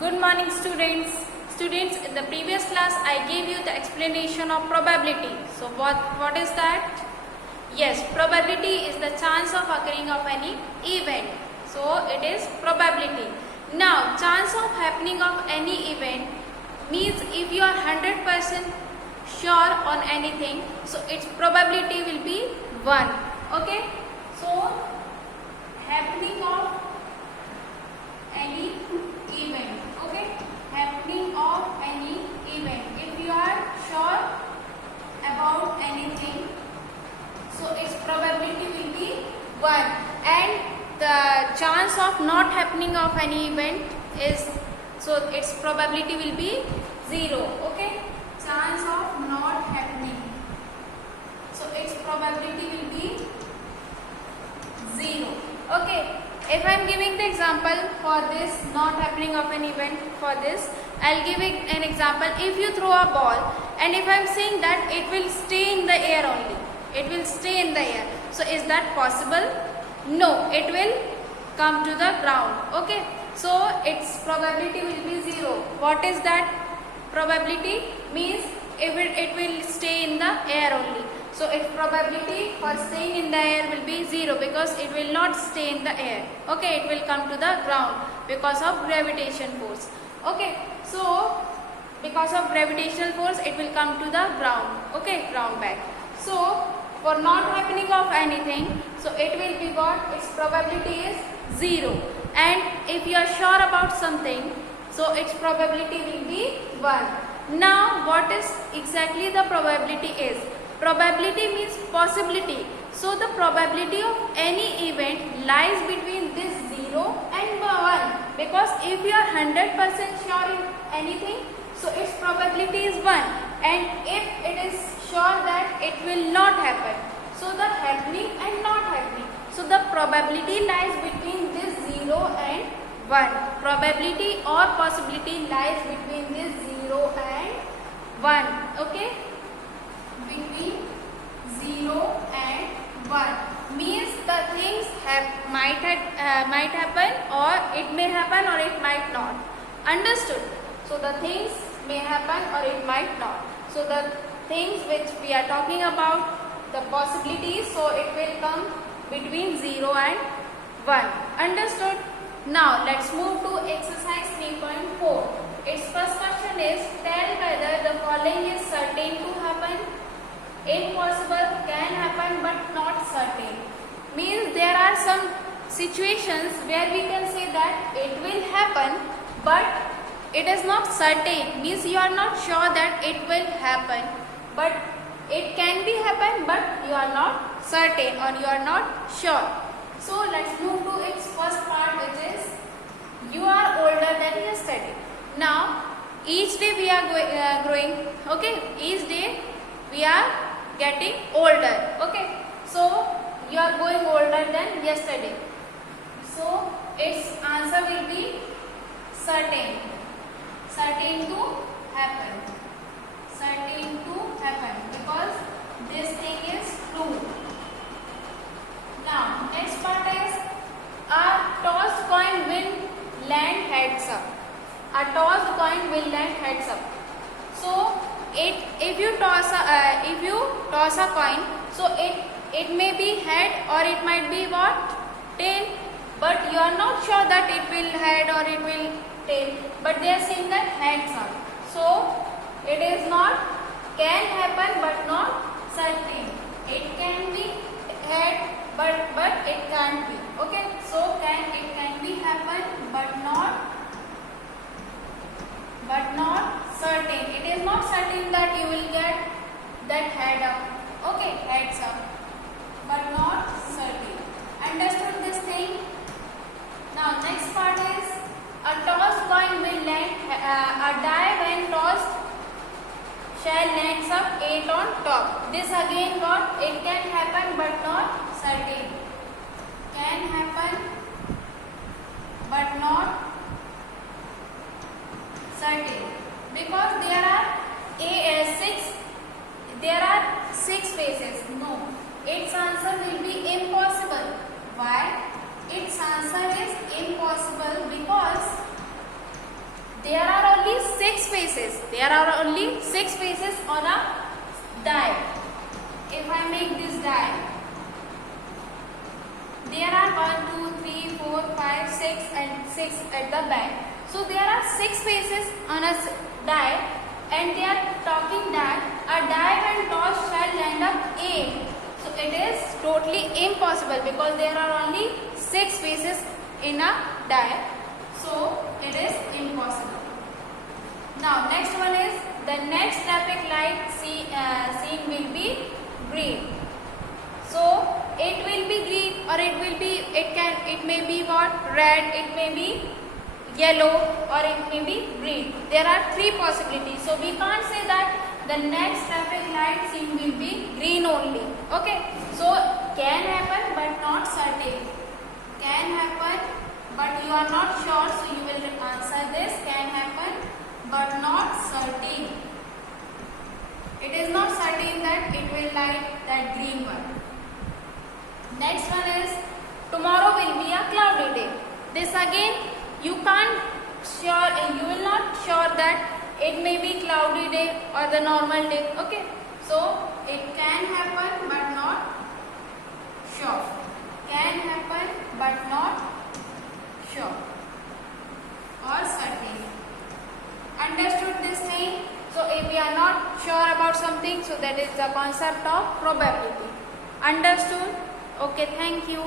Good morning, students. Students, in the previous class I gave you the explanation of probability. So what is that? Yes, probability is the chance of occurring of any event. So it is probability. Now, chance of happening of any event means if you are 100% sure on anything, so its probability will be 1. Okay? So, happening of any event. Okay? Happening of any event. If you are sure about anything, so its probability will be 1, and the chance of not happening of any event is, so its probability will be 0. Okay, chance of not happening, so its probability will be 0. Okay, if I am giving the example for this not happening of an event, for this I'll give an example. If you throw a ball and if I am saying that it will stay in the air only, it will stay in the air, so is that possible? No, it will come to the ground. Okay, so its probability will be 0. What is that probability? Means if it will stay in the air only, so its probability for staying in the air will be 0, because it will not stay in the air. Okay, it will come to the ground because of gravitation force. Okay, so because of gravitational force it will come to the ground. Okay, ground back. So for not happening of anything, so it will be what? Its probability is 0. And if you are sure about something, so its probability will be 1. Now what is exactly the probability is? Probability means possibility. So the probability of any event lies between this 0 and 1. Because if you are 100% sure in anything, so its probability is 1. And if it is sure that it will not happen, so the happening and not happening, so the probability lies between this 0 and 1. Probability or possibility lies between this 0 and 1. Okay, between 0 and 1 means the things might happen, or it may happen, or it might not. Understood? So the things may happen or it might not. So the things which we are talking about, the possibilities, so it will come between 0 and 1. Understood? Now let's move to exercise 3.4. Its first question is, tell whether the following is certain to happen. Impossible, can happen but not certain. Means there are some situations where we can say that it will happen but it is not certain. Means you are not sure that it will happen, but it can be happen, but you are not certain or you are not sure. So let's move to its first part, which is you are older than yesterday. Now each day we are growing. Okay, each day we are getting older. Okay, so you are going older than yesterday. So its answer will be certain. Certain to happen. Certain to happen, because this thing is true. Now next part is, a tossed coin will land heads up. A tossed coin will land heads up. So if you toss a coin, so it may be head or it might be what? Tail. But you are not sure that it will head or it will tail. But they are saying that heads up. So it is not can happen but not certain. It can be head but it can't be. Okay. So it can be happen but not certain. It is not certain that you will get that head up. Okay, heads up, but not certain. Understood this thing? Now next part is, a tossed coin will land, a die when tossed shall lands up 8 on top. This again what? It can happen but not certain. Can happen but not certain, because there are 6 phases. No, its answer will be impossible. Why? Its answer is impossible because There are only 6 faces on a die. If I make this die, there are 1, 2, 3, 4, 5, 6 and 6 at the back. So there are 6 faces on a die, and they are talking that a die when tossed shall land up A. So it is totally impossible because there are only 6 faces in a die. So it is impossible. Now next one is the next traffic light seen will be green. So it will be green, or it may be what? Red, it may be yellow, or it may be green. There are 3 possibilities. So we can't say that the next traffic light seen will be green only. Okay. So can happen but not certain. Can happen but you are not sure. So you will answer this. Can happen but not certain. It is not certain that it will light that green one. Next one is tomorrow will be a cloudy day. This again you will not sure that it may be cloudy day or the normal day. Okay. So it can happen but not sure. Can happen but not sure or certain. Understood this thing? So if we are not sure about something, so that is the concept of probability. Understood? Okay, thank you.